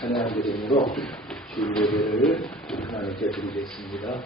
찬양하게 되므로 주일 예배를 하나님께 드리겠습니다.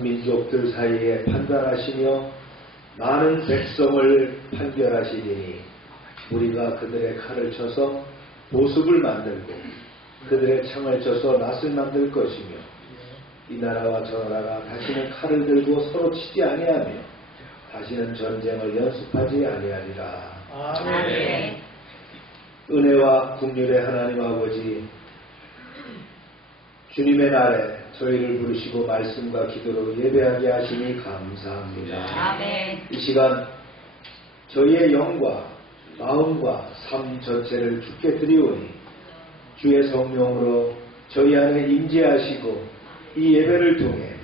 모든 민족들 사이에 판단하시며 많은 백성을 판결하시리니 우리가 그들의 칼을 쳐서 보습을 만들고 그들의 창을 쳐서 낫을 만들 것이며 이 나라와 저 나라가 다시는 칼을 들고 서로 치지 아니하며 다시는 전쟁을 연습하지 아니하리라. 아멘. 은혜와 긍휼의 하나님 아버지, 주님의 날에 저희를 부르시고 말씀과 기도로 예배하게 하시니 감사합니다. 아멘. 이 시간 저희의 영과 마음과 삶 전체를 주께 드리오니 주의 성령으로 저희 안에 임재하시고 이 예배를 통해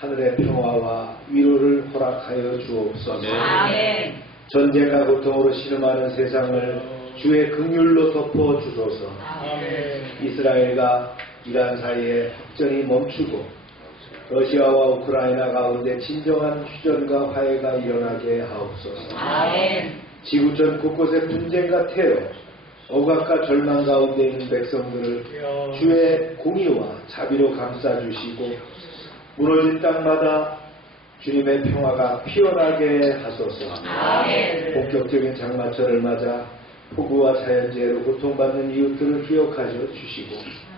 하늘의 평화와 위로를 허락하여 주옵소서. 아멘. 전쟁과 고통으로 신음하는 세상을 주의 긍휼로 덮어 주소서. 아멘. 이스라엘과 이란 사이에 확전이 멈추고 러시아와 우크라이나 가운데 진정한 휴전과 화해가 일어나게 하옵소서. 아멘. 지구촌 곳곳에 분쟁과 테러, 억압과 절망 가운데 있는 백성들을 주의 공의와 자비로 감싸주시고 무너진 땅마다 주님의 평화가 피어나게 하소서. 아멘. 본격적인 장마철을 맞아 폭우와 자연재해로 고통받는 이웃들을 기억하여 주시고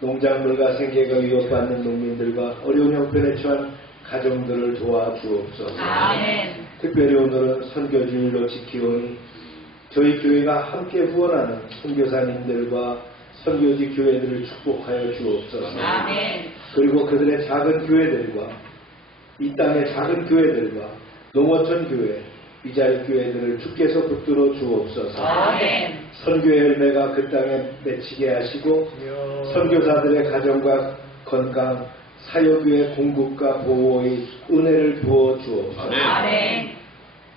농작물과 생계가 위협받는 농민들과 어려운 형편에 처한 가정들을 도와주옵소서. 아멘. 특별히 오늘은 선교주일로 지키오니 저희 교회가 함께 후원하는 선교사님들과 선교지 교회들을 축복하여 주옵소서. 아멘. 그리고 그들의 작은 교회들과 이 땅의 작은 교회들과 농어촌 교회, 이자리 교회들을 주께서 붙들어 주옵소서. 아멘. 선교의 열매가 그 땅에 맺히게 하시고 선교사들의 가정과 건강, 사역의 공급과 보호의 은혜를 부어 주옵소서. 아멘.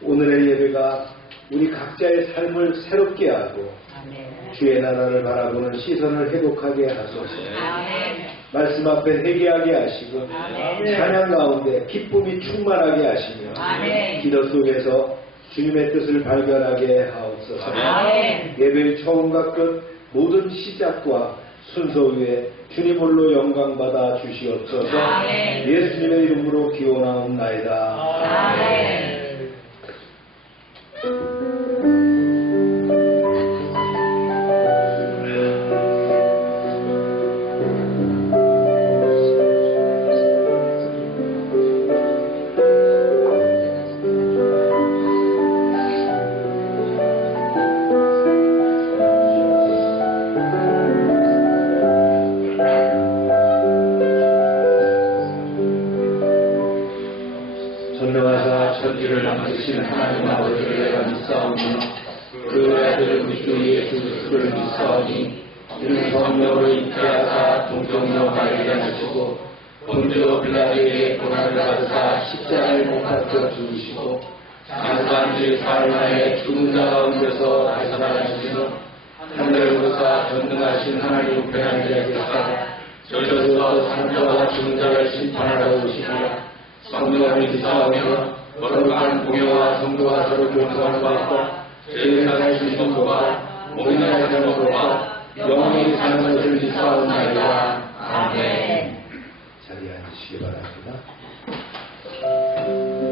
오늘의 예배가 우리 각자의 삶을 새롭게 하고 아멘. 주의 나라를 바라보는 시선을 회복하게 하소서. 아멘. 말씀 앞에 회개하게 하시고 아멘. 찬양 가운데 기쁨이 충만하게 하시며 아멘. 기도 속에서 주님의 뜻을 발견하게 하옵소서. 아멘. 예배의 처음과 끝 모든 시작과 순서 위에 주님 홀로 영광 받아 주시옵소서. 아멘. 예수님의 이름으로 기원하옵나이다. 아멘. 전능하사 천지를 만드신 하나님 아버지를 내가 믿사오니 그 아들 우리 주 예수 그리스도를 믿사오니 이는 성령으로 잉태하사 동정녀 마리아 주시고 본주 빌라도에게 고난을 받으사 십자가에 못 박혀 죽으시고 장사한지 사흘 만에 죽은 자 가운데서 다시 살아나시며 하늘에 오르사 전능하신 하나님 우편에 앉아 계시다 저리로서 산자와 죽은 자를 심판하러 오시리라. 성령을 믿사오며 거룩한 공예와 성도와 서로 교통하는 것과 죄를 사실 것과 몸이 사는 것과 영원히 사는 것을 믿사옵나이다. 아멘. 자리에 앉으시기 바랍니다. 내 안에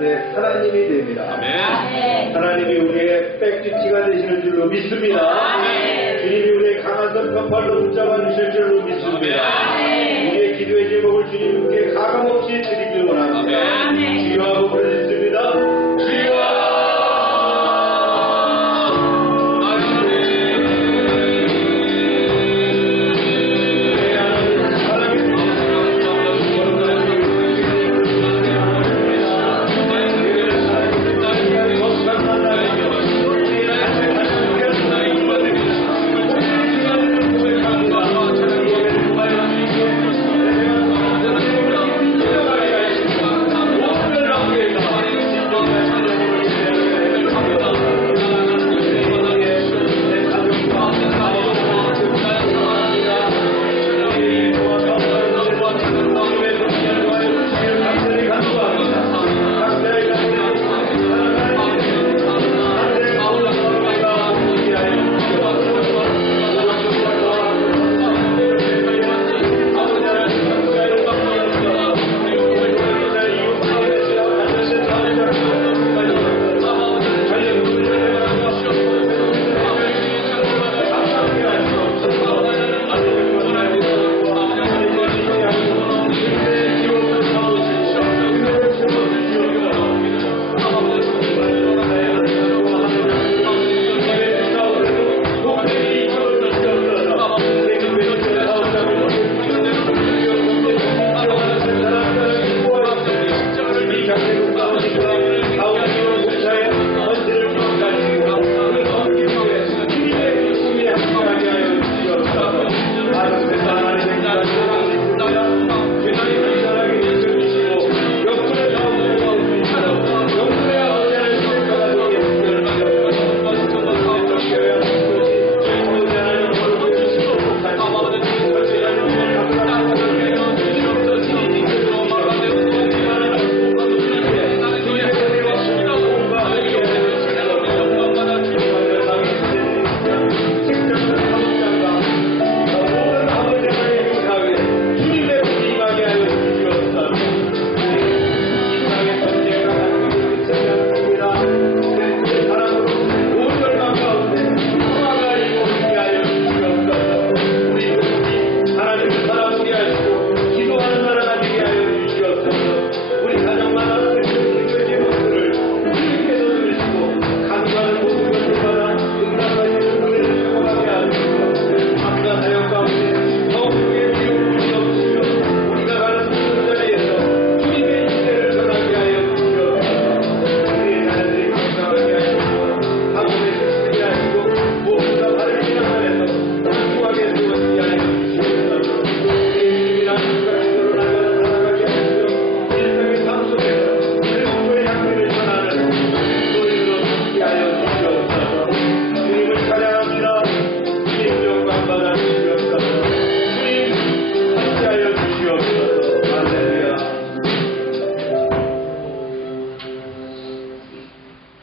가운데 하나님이 됩니다. 아멘. 하나님이 우리의 백지치가 되시는 줄로 믿습니다. 아멘. 주님이 우리의 강한 손편팔로 붙잡아 주실 줄로 믿습니다. 아멘. 우리의 기도의 제목을 주님께 가감없이 드리길 원합니다. 아멘. 주여 하고 부르짖습니다. 주여!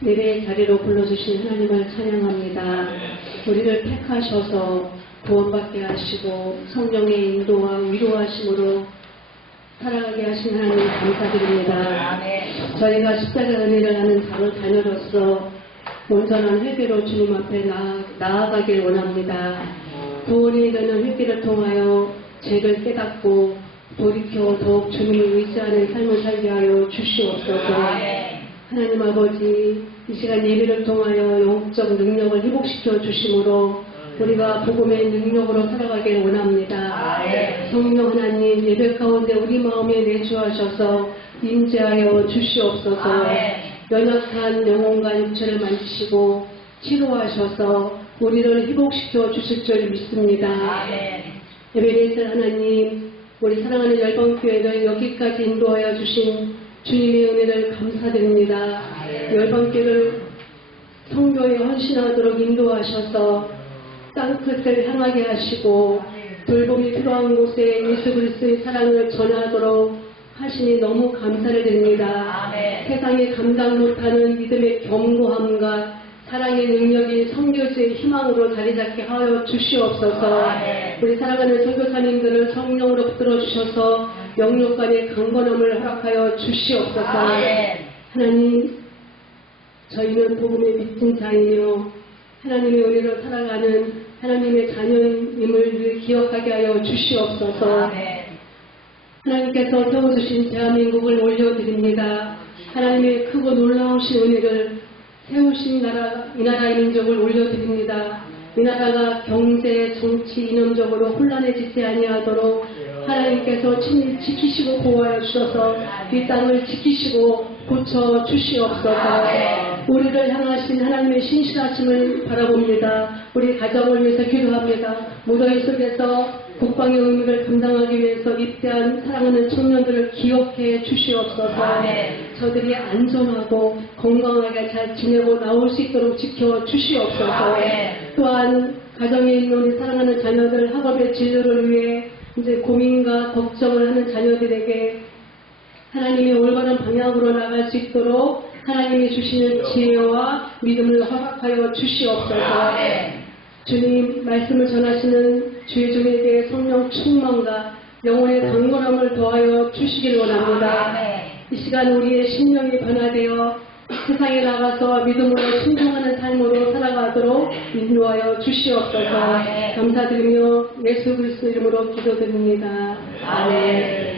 예배의 자리로 불러주신 하나님을 찬양합니다. 우리를 택하셔서 구원받게 하시고 성령의 인도와 위로하심으로 살아가게 하신 하나님 감사드립니다. 아멘. 저희가 십자가 은혜를 하는 자녀로서 온전한 회개로 주님 앞에 나아가길 원합니다. 도원이 되는 회개를 통하여 죄를 깨닫고 돌이켜 더욱 주님을 의지하는 삶을 살게 하여 주시옵소서. 아멘. 하나님 아버지, 이 시간 예배를 통하여 영적 능력을 회복시켜 주심으로 우리가 복음의 능력으로 살아가길 원합니다. 아멘. 성령 하나님, 예배 가운데 우리 마음에 내주하셔서 임재하여 주시옵소서. 아멘. 연약한 영혼과 육체를 만지시고 치료하셔서 우리를 회복시켜 주실 줄 믿습니다. 아멘. 예배에서 하나님, 우리 사랑하는 열방교회를 여기까지 인도하여 주신 주님의 은혜를 감사드립니다. 열방교회를 성교에 헌신하도록 인도하셔서 땅끝을 향하게 하시고 돌봄이 필요한 곳에 예수 그리스도의 사랑을 전하도록 하시니 너무 감사를 드립니다. 아멘. 세상이 감당 못하는 믿음의 견고함과 사랑의 능력이 선교지의 희망으로 자리잡게 하여 주시옵소서. 아멘. 우리 사랑하는 선교사님들을 성령으로 붙들어 주셔서 영육간의 강건함을 허락하여 주시옵소서. 아멘. 하나님, 저희는 복음에 믿는 자이며 하나님의 은혜로 살아가는 하나님의 자녀임을 늘 기억하게 하여 주시옵소서. 아멘. 하나님께서 세워주신 대한민국을 올려드립니다. 하나님의 크고 놀라우신 은혜를 세우신 나라, 이 나라의 민족을 올려드립니다. 이 나라가 경제, 정치, 이념적으로 혼란해지지 아니하도록 하나님께서 친히 지키시고 보호하여 주셔서 이 땅을 지키시고 고쳐 주시옵소서. 우리를 향하신 하나님의 신실하심을 바라봅니다. 우리 가정을 위해서 기도합니다. 무더위 속에서 국방의 의무를 감당하기 위해서 입대한 사랑하는 청년들을 기억해 주시옵소서. 저들이 안전하고 건강하게 잘 지내고 나올 수 있도록 지켜 주시옵소서. 또한 가정에 있는 우리 사랑하는 자녀들 학업의 진로를 위해 이제 고민과 걱정을 하는 자녀들에게 하나님의 올바른 방향으로 나갈 수 있도록 하나님이 주시는 지혜와 믿음을 허락하여 주시옵소서. 주님 말씀을 전하시는 주의 종에게 성령 충만과 영혼의 강건함을 더하여 주시길 원합니다. 이 시간 우리의 심령이 변화되어 세상에 나가서 믿음으로 순종하는 삶으로 살아가도록 인도하여 주시옵소서. 감사드리며 예수 그리스도 이름으로 기도드립니다. 아멘.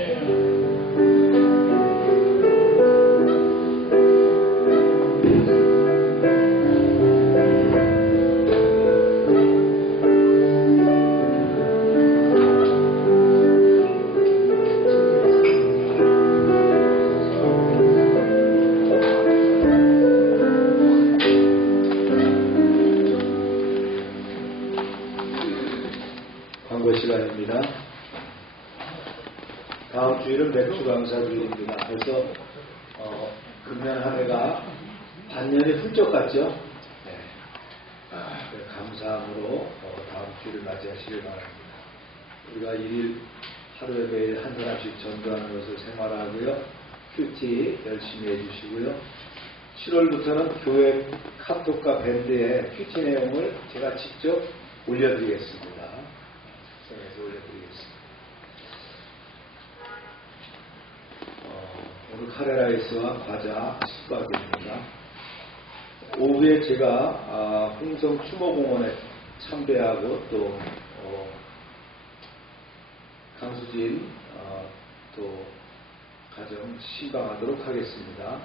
시간입니다. 다음 주일은 맥주 강사주일입니다. 그래서 금년 한 해가 반년이 훌쩍 갔죠. 네. 감사함으로 다음 주일을 맞이하시길 바랍니다. 우리가 1일 하루에 매일 한 사람씩 전도하는 것을 생활하고요. 큐티 열심히 해주시고요. 7월부터는 교회 카톡과 밴드에 큐티 내용을 제가 직접 올려드리겠습니다. 올려드리겠습니다. 오늘 카레라이스와 과자 숙박입니다. 오후에 제가 홍성 추모공원에 참배하고 또 강수진 또 가정 신방하도록 하겠습니다.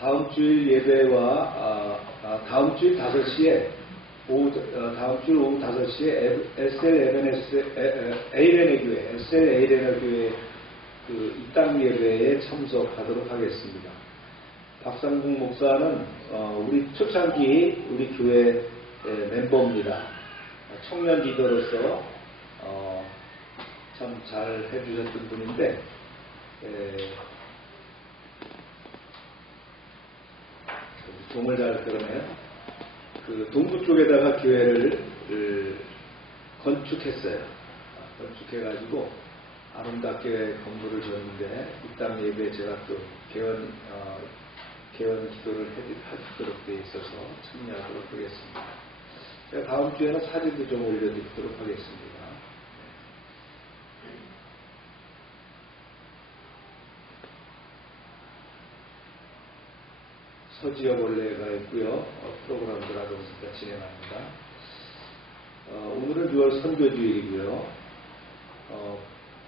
다음 주일 예배와 다음 주일 5시에 다음 주 오후 5시에 에이레네 교회, 에이레네 교회 입당 예배에 참석하도록 하겠습니다. 박상국 목사는 우리 초창기 우리 교회 멤버입니다. 청년 리더로서 참 잘 해주셨던 분인데 동을 잘 끌어내요. 동부 쪽에다가 교회를 건축했어요. 건축해가지고 아름답게 건물을 줬는데 입당 예배에 제가 또 개원 기도를 해드리도록 되어 있어서 참여하도록 하겠습니다. 제가 다음 주에는 사진도 좀 올려드리도록 하겠습니다. 서지역 원래가 있고요. 프로그램들하고 진행합니다. 오늘은 6월 선교주일이고요.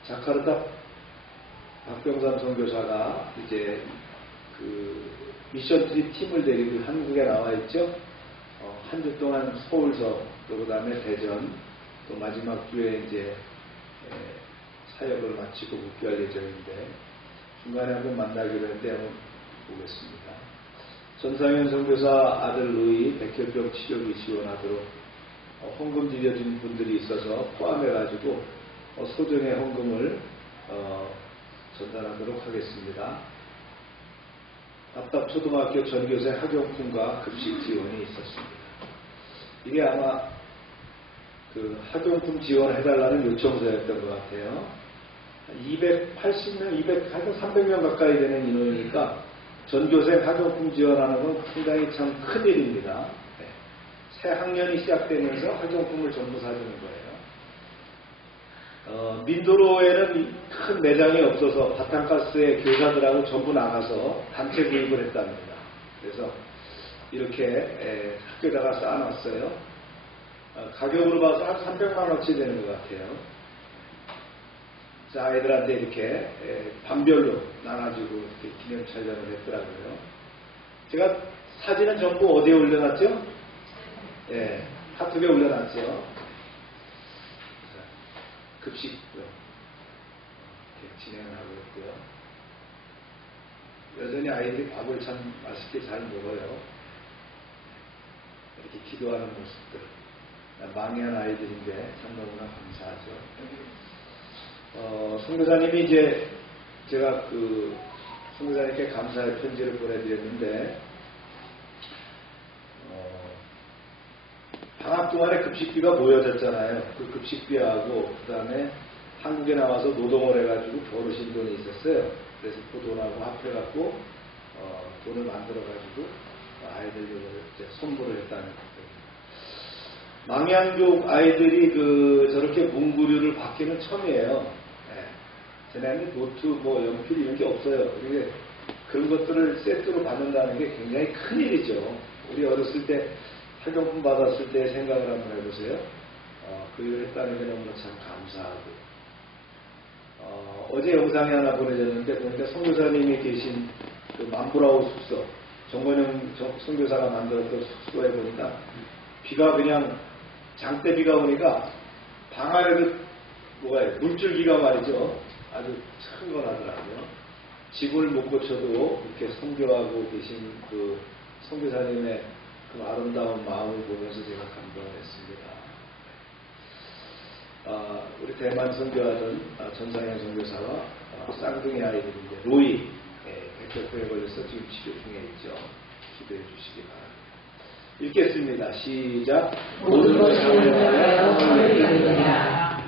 자카르타 박병산 선교사가 이제 미션 트립 팀을 데리고 한국에 나와 있죠. 한 주 동안 서울서 또 그다음에 대전 또 마지막 주에 이제 사역을 마치고 복귀할 예정인데 중간에 한번 만나기로 했는데 한번 보겠습니다. 전상현 선교사 아들 루이 백혈병 치료비 지원하도록 헌금 드려진 분들이 있어서 포함해가지고 소정의 헌금을 전달하도록 하겠습니다. 답답초등학교 전교생 학용품과 급식 지원이 있었습니다. 이게 아마 학용품 지원해달라는 요청서였던 것 같아요. 280명, 300명 가까이 되는 인원이니까 전교생 학용품 지원하는 건 상당히 참 큰일입니다. 네. 새 학년이 시작되면서 학용품을 전부 사주는 거예요. 민도로에는 큰 매장이 없어서 바탄가스의 교사들하고 전부 나가서 단체 구입을 했답니다. 그래서 이렇게 학교에다가 쌓아놨어요. 가격으로 봐서 한 300만 원치 되는 것 같아요. 그래서 아이들한테 이렇게 반별로 나눠주고 이렇게 기념 촬영을 했더라고요. 제가 사진은 전부 어디에 올려놨죠? 예, 카톡에 올려놨죠. 급식도 이렇게 진행을 하고 있고요. 여전히 아이들이 밥을 참 맛있게 잘 먹어요. 이렇게 기도하는 모습들. 망해한 아이들인데 참 너무나 감사하죠. 선교사님이 이제 제가 선교사님께 감사의 편지를 보내드렸는데 방학 동안에 급식비가 모여졌잖아요. 그 급식비하고 그 다음에 한국에 나와서 노동을 해가지고 벌으신 돈이 있었어요. 그래서 그 돈하고 합해갖고 돈을 만들어가지고 아이들에게 선물을 했다는 거예요. 망향족 아이들이 저렇게 문구류를 받기는 처음이에요. 쟤네는 노트, 연필 이런 게 없어요. 그러니까 그런 것들을 세트로 받는다는 게 굉장히 큰 일이죠. 우리 어렸을 때 학용품 받았을 때 생각을 한번 해보세요. 그 일을 했다는 게 너무나 참 감사하고. 어제 영상이 하나 보내졌는데 보니까 선교사님이 계신 그 만브라우 숙소, 정권영 선교사가 만들었던 숙소에 보니까 비가 그냥 장대비가 오니까 방 안에도 물줄기가 말이죠. 아주 큰 건 하더라고요. 집을 못 고쳐도 이렇게 선교하고 계신 그 선교사님의 그 아름다운 마음을 보면서 제가 감동을 했습니다. 우리 대만 선교하던 전상현 선교사와 쌍둥이 아이들인데 로이 백혈병에 걸려서 지금 치료 중에 있죠. 기도해 주시기 바랍니다. 읽겠습니다. 시작. 모든 것을 위하여 선을 이루느니라.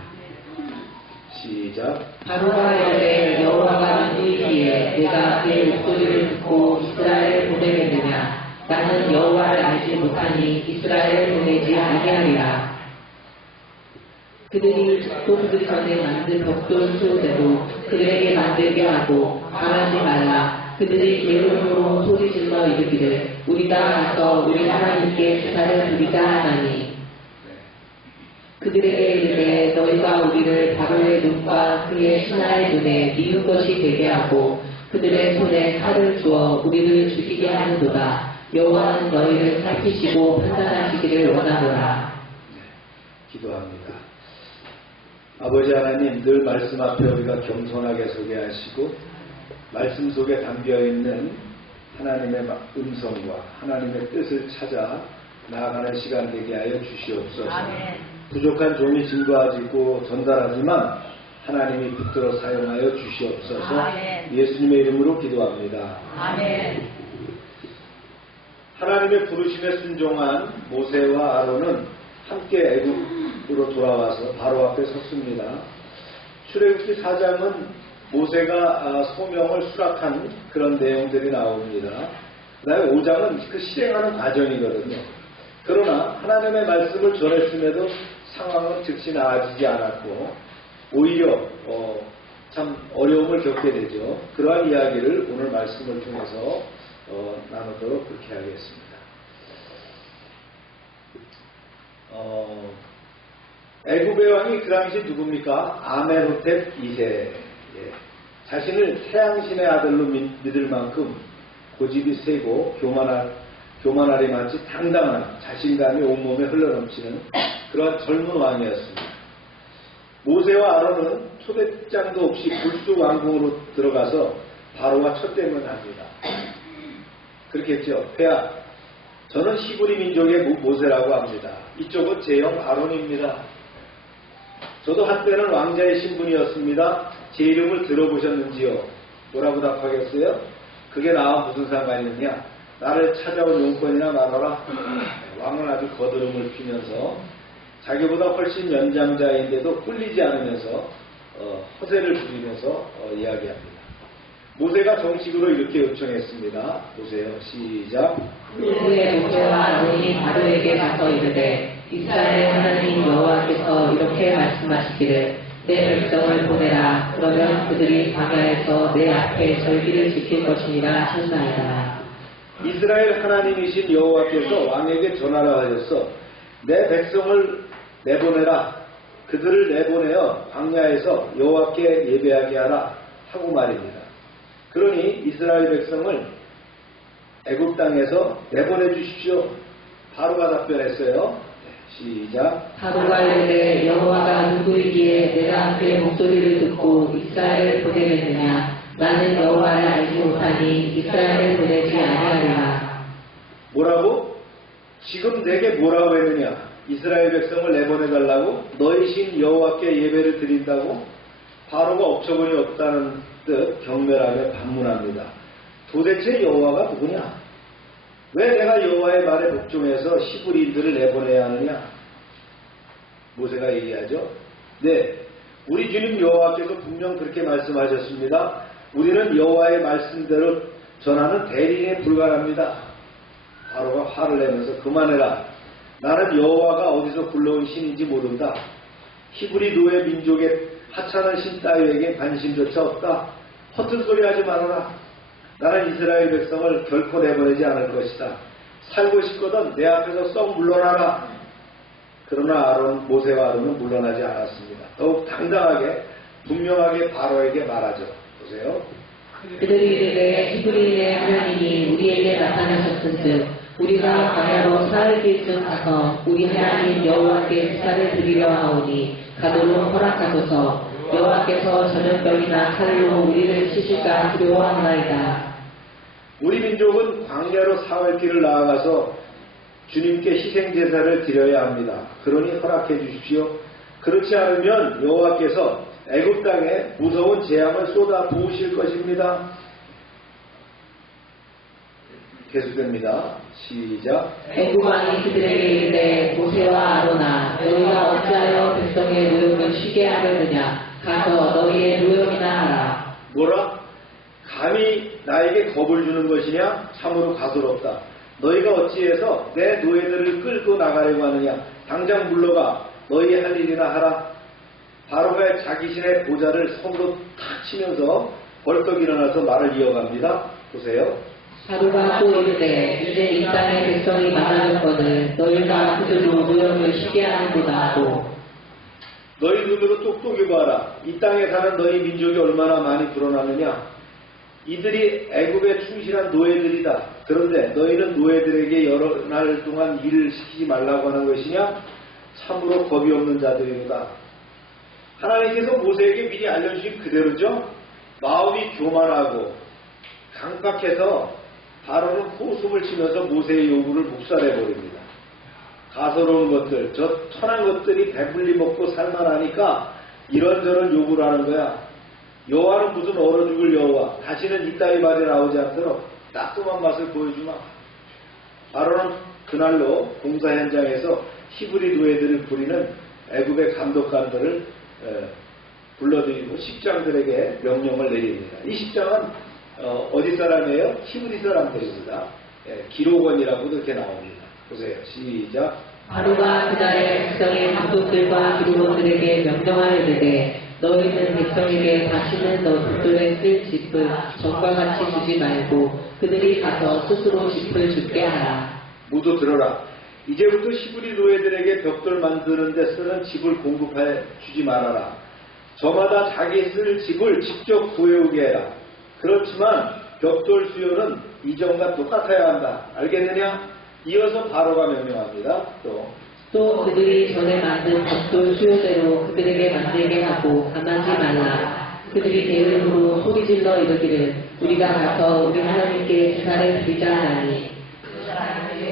시작. 바로가 이르되 여호와가 누이기에 내가 그의 목소리를 듣고 이스라엘을 보내겠느냐. 나는 여호와를 알지 못하니 이스라엘을 보내지 아니하리라. 그들이 죽동들 전에 만든 벽돌 수호대로 그들에게 만들게 하고 말하지 말라. 그들이 게으름으로 소리질러 이르기를 우리가 가서 우리 하나님께 제사를 드리자 하나니. 그들에게 이르되 너희가 우리를 바로의 눈과 그의 신하의 눈에 미운 것이 되게 하고 그들의 손에 칼을 주어 우리를 죽이게 하는도다. 여호와는 너희를 살피시고 판단하시기를 원하노라. 기도합니다. 아버지 하나님, 늘 말씀 앞에 우리가 겸손하게 서게 하시고 말씀 속에 담겨있는 하나님의 음성과 하나님의 뜻을 찾아 나아가는 시간 되게 하여 주시옵소서. 아멘. 부족한 종이 증거하고 전달하지만 하나님이 붙들어 사용하여 주시옵소서. 아멘. 예수님의 이름으로 기도합니다. 아멘. 하나님의 부르심에 순종한 모세와 아론은 함께 애굽으로 돌아와서 바로 앞에 섰습니다. 출애굽기 4장은 모세가 소명을 수락한 그런 내용들이 나옵니다. 그 다음에 5장은 그 실행하는 과정이거든요. 그러나 하나님의 말씀을 전했음에도 상황은 즉시 나아지지 않았고 오히려 참 어려움을 겪게 되죠. 그러한 이야기를 오늘 말씀을 통해서 나누도록 그렇게 하겠습니다. 애굽의 왕이 그 당시 누굽니까? 아멘호텝 2세. 자신을 태양신의 아들로 믿을 만큼 고집이 세고 교만하리 마치 당당한 자신감이 온몸에 흘러넘치는 그러한 젊은 왕이었습니다. 모세와 아론은 초대장도 없이 불수 왕궁으로 들어가서 바로와 첫대면을 합니다. 그렇게 했죠. 폐하, 저는 히브리 민족의 모세라고 합니다. 이쪽은 제 형 아론입니다. 저도 한때는 왕자의 신분이었습니다. 제 이름을 들어보셨는지요? 뭐라고 답하겠어요? 그게 나와 무슨 상관이 있느냐? 나를 찾아온 용건이나 말하라. 왕은 아주 거드름을 피면서 자기보다 훨씬 연장자인데도 꿀리지 않으면서 허세를 부리면서 이야기합니다. 모세가 정식으로 이렇게 요청했습니다. 보세요. 시작. 후에 모세와 아론이 바로에게 가서 이르되 이스라엘 하나님 여호와께서 이렇게 말씀하시기를 내 백성을 보내라. 그러면 그들이 광야에서 내 앞에 절기를 지킬 것이니라 하셨나이다. 이스라엘 하나님이신 여호와께서 왕에게 전하라 하셨어. 내 백성을 내보내라. 그들을 내보내어 광야에서 여호와께 예배하게 하라 하고 말입니다. 그러니 이스라엘 백성을 애굽 땅에서 내보내 주십시오. 바로가 답변했어요. 시작. 바로가 이르되 여호와가 누구이기에 내가 그의 목소리를 듣고 이스라엘을 보내겠느냐. 나는 여호와를 알지 못하니 이스라엘을 보내지 아니하리라. 뭐라고? 지금 내게 뭐라고 했느냐? 이스라엘 백성을 내보내달라고? 너희신 여호와께 예배를 드린다고? 바로가 억처구니 없다는 듯 경멸하며 반문합니다. 도대체 여호와가 누구냐? 왜 내가 여호와의 말에 복종해서 히브리인들을 내보내야 하느냐? 모세가 얘기하죠. 네, 우리 주님 여호와께서 분명 그렇게 말씀하셨습니다. 우리는 여호와의 말씀대로 전하는 대리인에 불과합니다. 바로가 화를 내면서 그만해라. 나는 여호와가 어디서 굴러온 신인지 모른다. 히브리 노예 민족의 하찮은 신 따위에게 관심조차 없다. 허튼 소리 하지 말아라. 나는 이스라엘 백성을 결코 내보내지 않을 것이다. 살고 싶거든 내 앞에서 썩 물러나라. 그러나 모세와 아론은 물러나지 않았습니다. 더욱 당당하게 분명하게 바로에게 말하죠. 보세요. 그들이 이르되 히브리인의 하나님이 우리에게 나타나셨은즉 우리가 광야로 사흘길쯤 가서 우리 하나님 여호와께 제사를 드리려 하오니 가도록 허락하소서. 여호와께서 전염병이나 칼로 우리를 치실까 두려워하나이다. 우리 민족은 광야로 사흘길을 나아가서 주님께 희생제사를 드려야 합니다. 그러니 허락해 주십시오. 그렇지 않으면 여호와께서 애굽 땅에 무서운 재앙을 쏟아 부으실 것입니다. 계속됩니다. 시작. 애굽 왕이 그들에게 이르되 모세와 아론아 너희가 어찌하여 백성의 노역을 쉬게 하려느냐. 가서 너희의 노역이나 하라. 뭐라? 감히 나에게 겁을 주는 것이냐? 참으로 가소롭다. 너희가 어찌해서 내 노예들을 끌고 나가려고 하느냐? 당장 물러가 너희 할 일이나 하라. 바로가 자기신의 보좌를 손으로 탁 치면서 벌떡 일어나서 말을 이어갑니다. 보세요. 바로가 또 이르되 이제 이 땅의 백성이 많아졌거늘 너희가 그들로 노역을 쉬게 하는도다 하고 너희 눈으로 똑똑히 봐라. 이 땅에 사는 너희 민족이 얼마나 많이 불어나느냐. 이들이 애굽의 충실한 노예들이다. 그런데 너희는 노예들에게 여러 날 동안 일을 시키지 말라고 하는 것이냐? 참으로 겁이 없는 자들이로다. 하나님께서 모세에게 미리 알려주신 그대로죠. 마음이 교만하고 강박해서 바로는 호숨을 치면서 모세의 요구를 묵살해버립니다. 가소로운 것들, 저 천한 것들이 배불리 먹고 살만하니까 이런저런 요구를 하는 거야. 여호와는 무슨 얼어 죽을 여호와, 다시는 이 땅의 말에 나오지 않도록 따끔한 맛을 보여주마. 바로는 그날로 공사 현장에서 히브리 노예들을 부리는 애굽의 감독관들을 불러들이고 십장들에게 명령을 내립니다. 이 십장은 어디 사람이에요? 히브리 사람들입니다. 기록원이라고 그렇게 나옵니다. 보세요. 시작. 바로가 그날에 백성의 감독들과 기록원들에게 명령하여 이르되 너희는 백성에게 다시는 너희들의 쓸 짚을 전과 같이 주지 말고 그들이 가서 스스로 짚을 줍게 하라. 모두 들어라. 이제부터 히브리 노예들에게 벽돌 만드는 데 쓰는 집을 공급해 주지 말아라. 저마다 자기 쓸 집을 직접 구해오게 해라. 그렇지만 벽돌 수요는 이전과 똑같아야 한다. 알겠느냐? 이어서 바로가 명령합니다. 또 그들이 전에 만든 벽돌 수요대로 그들에게 만들게 하고 가만지 말라. 그들이 게으름으로 소리질러 이르기를 우리가 가서 우리 하나님께 제사를 드리자 하니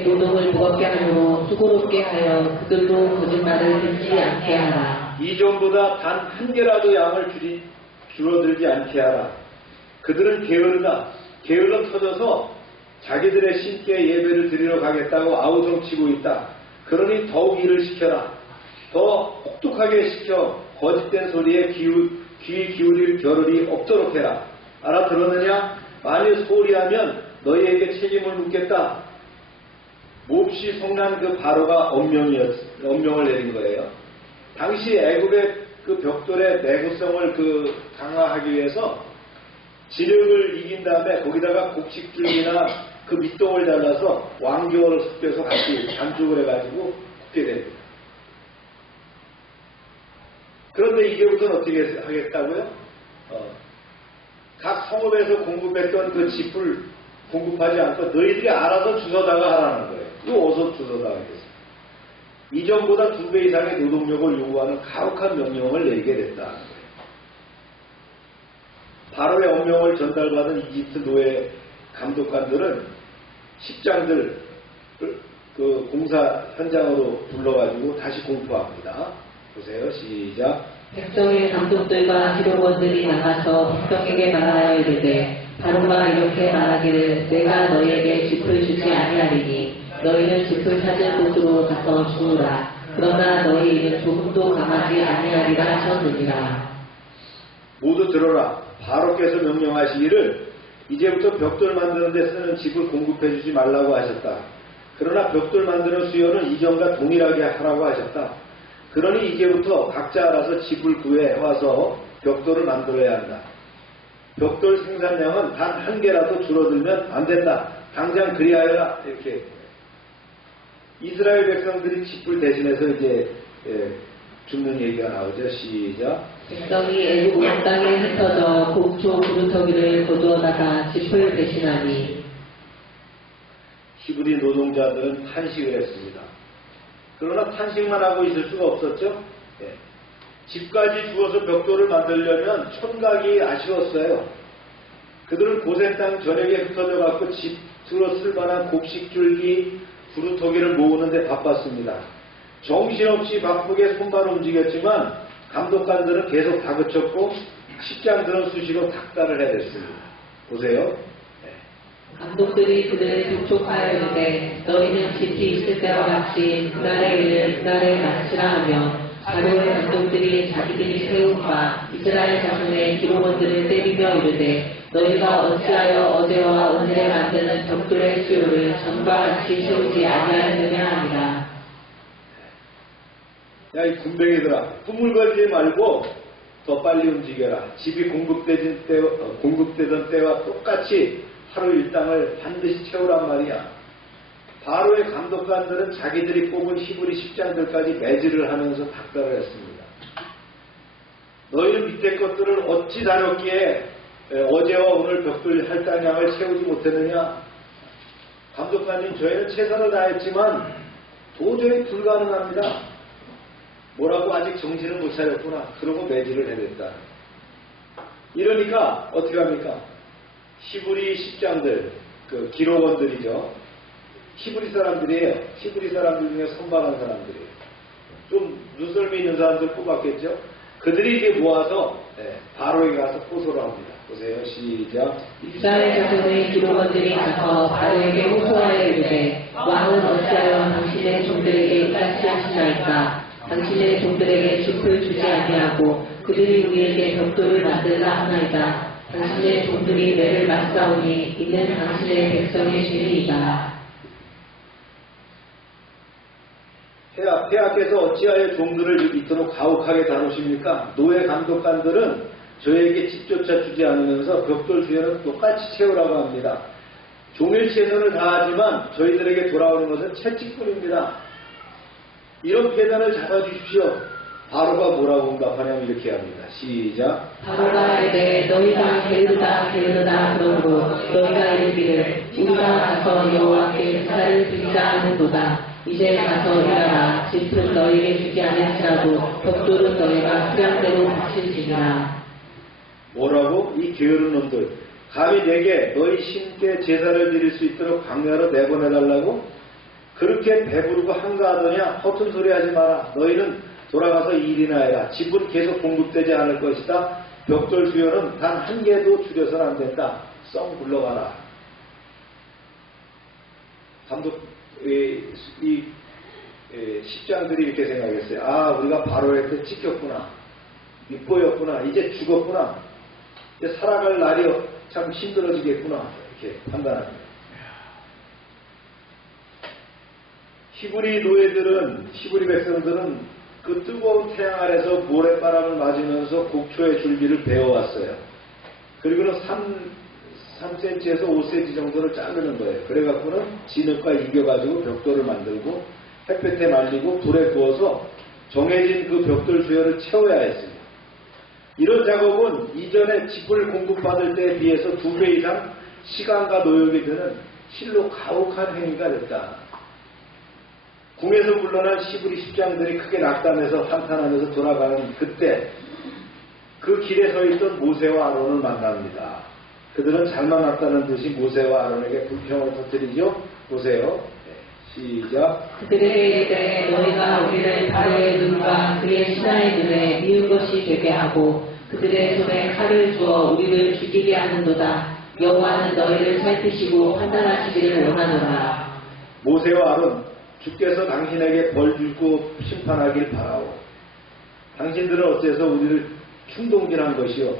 노동을 무겁게 하므로 수고롭게 하여 그들로 거짓말을 듣지 않게 하라. 이전보다 단 한 개라도 양을 줄어들지 않게 하라. 그들은 게으르다. 게을러 터져서 자기들의 신께 예배를 드리러 가겠다고 아우성치고 있다. 그러니 더욱 일을 시켜라. 더 혹독하게 시켜 거짓된 소리에 귀 기울일 겨를이 없도록 해라. 알아들었느냐? 만일 소리하면 너희에게 책임을 묻겠다. 몹시 성난 그 바로가 엄명을 내린 거예요. 당시 애굽의 그 벽돌의 내구성을 강화하기 위해서 진흙을 이긴 다음에 거기다가 곡식줄기나 그 밑동을 잘라서 왕겨를 섞여서 같이 반죽을 해가지고 굽게 됩니다. 그런데 이제부터는 어떻게 하겠다고요? 각 성읍에서 공급했던 그 짚을 공급하지 않고 너희들이 알아서 주워다가 하라는 거예요. 또 어디서 주워다가 하겠어요? 이전보다 2배 이상의 노동력을 요구하는 가혹한 명령을 내리게 됐다는 거예요. 바로의 엄명을 전달받은 이집트 노예 감독관들은 십장들 그 공사 현장으로 불러가지고 다시 공포합니다. 보세요. 시작. 백성의 감독들과 기록원들이 나가서 백성에게 말하여 이르되 바로가 이렇게 말하기를 내가 너희에게 짚을 주지 아니하리니 너희는 짚을 찾을 곳으로 가서 주우라. 그러나 너희는 조금도 강하지 아니하리라 하셨느니라. 모두 들어라. 바로께서 명령하시기를 이제부터 벽돌 만드는 데 쓰는 짚을 공급해 주지 말라고 하셨다. 그러나 벽돌 만드는 수요는 이전과 동일하게 하라고 하셨다. 그러니 이제부터 각자 알아서 짚을 구해 와서 벽돌을 만들어야 한다. 벽돌 생산량은 단 1개라도 줄어들면 안 된다. 당장 그리하여라. 이렇게 이스라엘 백성들이 짚을 대신해서 이제 죽는 얘기가 나오죠. 시작. 백성이 애굽 온 땅에 흩어져 곡조 구루터기를 거두어다가 짚을 대신하니 히브리 노동자들은 탄식을 했습니다. 그러나 탄식만 하고 있을 수가 없었죠. 집까지 주어서 벽돌을 만들려면 촌각이 아쉬웠어요. 그들은 고센 땅 전역에 흩어져 갖고 집으로 쓸만한 곡식줄기, 구루터기를 모으는데 바빴습니다. 정신없이 바쁘게 손발 움직였지만 감독관들은 계속 다그쳤고 십장들은 수시로 닥달을 해댔습니다. 보세요. 감독들이 그들을 독촉하여 이르되 너희는 짚이 있을 때와 같이 그날의 일을 그날에 마치라 하며 바로의 감독들이 자기들이 세운 바 이스라엘 자손의 기록원들을 때리며 이르되 너희가 어찌하여 어제와 오늘에 만드는 벽돌의 수요를 전과 같이 세우지 아니하였느냐 하니라. 야, 이 군뱅이들아, 꾸물거리지 말고 더 빨리 움직여라. 집이 공급되던 때와 똑같이 하루 일당을 반드시 채우란 말이야. 바로의 감독관들은 자기들이 뽑은 히브리 십장들까지 매질을 하면서 닥달을 했습니다. 너희는 밑에 것들을 어찌 다뤘기에 어제와 오늘 벽돌 할당량을 채우지 못했느냐? 감독관님, 저희는 최선을 다했지만 도저히 불가능합니다. 뭐라고 아직 정신을 못 차렸구나. 그러고 매질을 해댔다. 이러니까 어떻게 합니까? 히브리 십장들, 그 기록원들이죠. 히브리 사람들이에요. 히브리 사람들 중에 선발한 사람들이에요. 좀 눈썰미 있는 사람들 뽑았겠죠. 그들이 이제 모아서 바로에게 가서 호소를 합니다. 보세요. 시작. 이스라엘 자손의 기록원들이 가서 바로에게 호소하여 이르되 왕은 어찌하여 당신의 종들에게 이같이 하시나이까. 당신의 종들에게 짚을 주지 아니하고 그들이 우리에게 벽돌을 만들라 하나이다. 당신의 종들이 매를 맞사오니 이는 당신의 백성의 죄이다. 폐하께서 어찌하여 종들을 이토록 가혹하게 다루십니까? 노예 감독관들은 저에게 집조차 주지 않으면서 벽돌 수요는 똑같이 채우라고 합니다. 종일 최선을 다하지만 저희들에게 돌아오는 것은 채찍뿐입니다. 이런 폐단을 잡아주십시오. 바로가 뭐라고 응답하냐면 이렇게 합니다. 시작. 바로가 이르되 너희가 게으르다 게으르다 그러므로 너희가 이르기를 우리가 가서 여호와께 제사를 드리자 하는도다. 이제 가서 일하라. 짚은 너희에게 주지 않을지라도 벽돌은 너희가 수량대로 바칠지니라. 뭐라고? 이 게으른 놈들. 감히 내게 너희 신께 제사를 드릴 수 있도록 광야로 내보내달라고? 그렇게 배부르고 한가하더냐? 허튼 소리 하지 마라. 너희는 돌아가서 일이나 해라. 집은 계속 공급되지 않을 것이다. 벽돌 수요는 단 1개도 줄여서는 안 된다. 썩 굴러가라. 십장들이 이렇게 생각했어요. 아, 우리가 바로한테 찍혔구나. 밉보였구나. 이제 죽었구나. 이제 살아갈 날이 참 힘들어지겠구나. 이렇게 판단합니다. 히브리 노예들은, 히브리 백성들은 그 뜨거운 태양 아래서 모래바람을 맞으면서 곡초의 줄기를 베어왔어요. 그리고는 3cm에서 5cm 정도를 자르는 거예요. 그래갖고는 진흙과 이겨가지고 벽돌을 만들고 햇볕에 말리고 불에 구워서 정해진 그 벽돌 수요를 채워야 했습니다. 이런 작업은 이전에 집을 공급받을 때에 비해서 2배 이상 시간과 노력이 드는 실로 가혹한 행위가 됐다. 궁에서 물러난 시부리 십장들이 크게 낙담해서 한탄하면서 돌아가는 그때 그 길에 서 있던 모세와 아론을 만납니다. 그들은 잘 만났다는 듯이 모세와 아론에게 불평을 터뜨리죠. 보세요. 시작. 그들에게 이르되 너희가 우리를 바로의 눈과 그의 신하의 눈에 미운 것이 되게 하고 그들의 손에 칼을 주어 우리를 죽이게 하는도다. 여호와는 너희를 살피시고 판단하시기를 원하노라. 모세와 아론, 주께서 당신에게 벌 주고 심판하길 바라오. 당신들은 어째서 우리를 충동질한 것이요.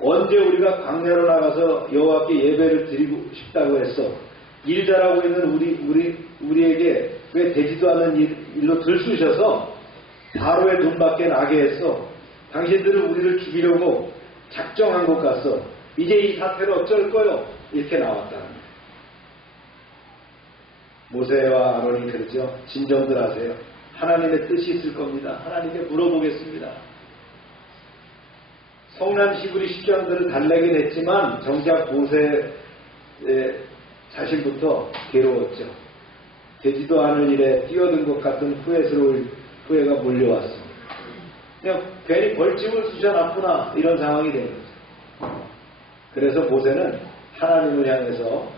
언제 우리가 광야로 나가서 여호와께 예배를 드리고 싶다고 했어. 일 잘하고 있는 우리에게 왜 되지도 않는 일로 들쑤셔서 바로의 눈밖에 나게 했어. 당신들은 우리를 죽이려고 작정한 것 같소. 이제 이 사태를 어쩔 거요? 이렇게 나왔다는 거예요. 모세와 아론이 그러죠. 진정들 하세요. 하나님의 뜻이 있을 겁니다. 하나님께 물어보겠습니다. 성난 시부리 십장들을 달래긴 했지만 정작 모세의 자신부터 괴로웠죠. 되지도 않을 일에 뛰어든 것 같은 후회스러울 후회가 몰려왔습니다. 그냥 괜히 벌집을 쑤셔놨구나 이런 상황이 된 거죠. 그래서 모세는 하나님을 향해서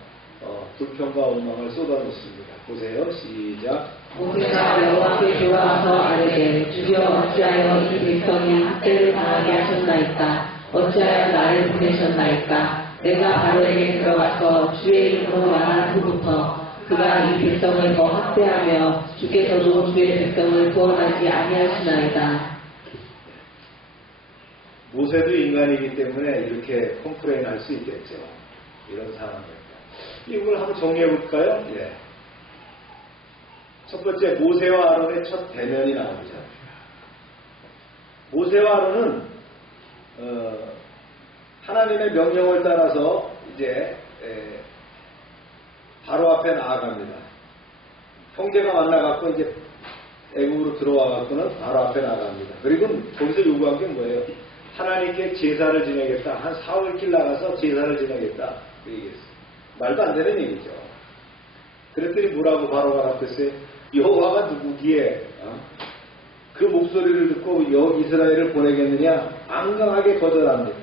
불평과 원망을 쏟아놓습니다. 보세요. 시작. 모세가 여호와께 돌아와서 아뢰되 주여 어찌하여 이 백성이 학대를 당하게 하셨나이까. 어찌하여 나를 보내셨나이까. 내가 바로에게 들어가서 주의 이름으로 말한 후부터 그가 이 백성을 더 학대하며 주께서도 주의 백성을 구원하지 아니하시나이다. 모세도 인간이기 때문에 이렇게 컴플레인 할 수 있겠죠. 이런 상황입니다. 이걸 한번 정리해 볼까요? 예. 첫 번째, 모세와 아론의 첫 대면이 나오죠. 모세와 아론은 하나님의 명령을 따라서 이제 바로 앞에 나아갑니다. 형제가 만나갖고 이제 애국으로 들어와갖고는 바로 앞에 나아갑니다. 그리고 거기서 요구한 게 뭐예요? 하나님께 제사를 지내겠다. 한 4월길 나가서 제사를 지내겠다. 그 얘기했어요. 말도 안 되는 얘기죠. 그랬더니 뭐라고 바로가 답했어요? 여호와가 누구기에 그 목소리를 듣고 이스라엘을 보내겠느냐? 앙강하게 거절합니다.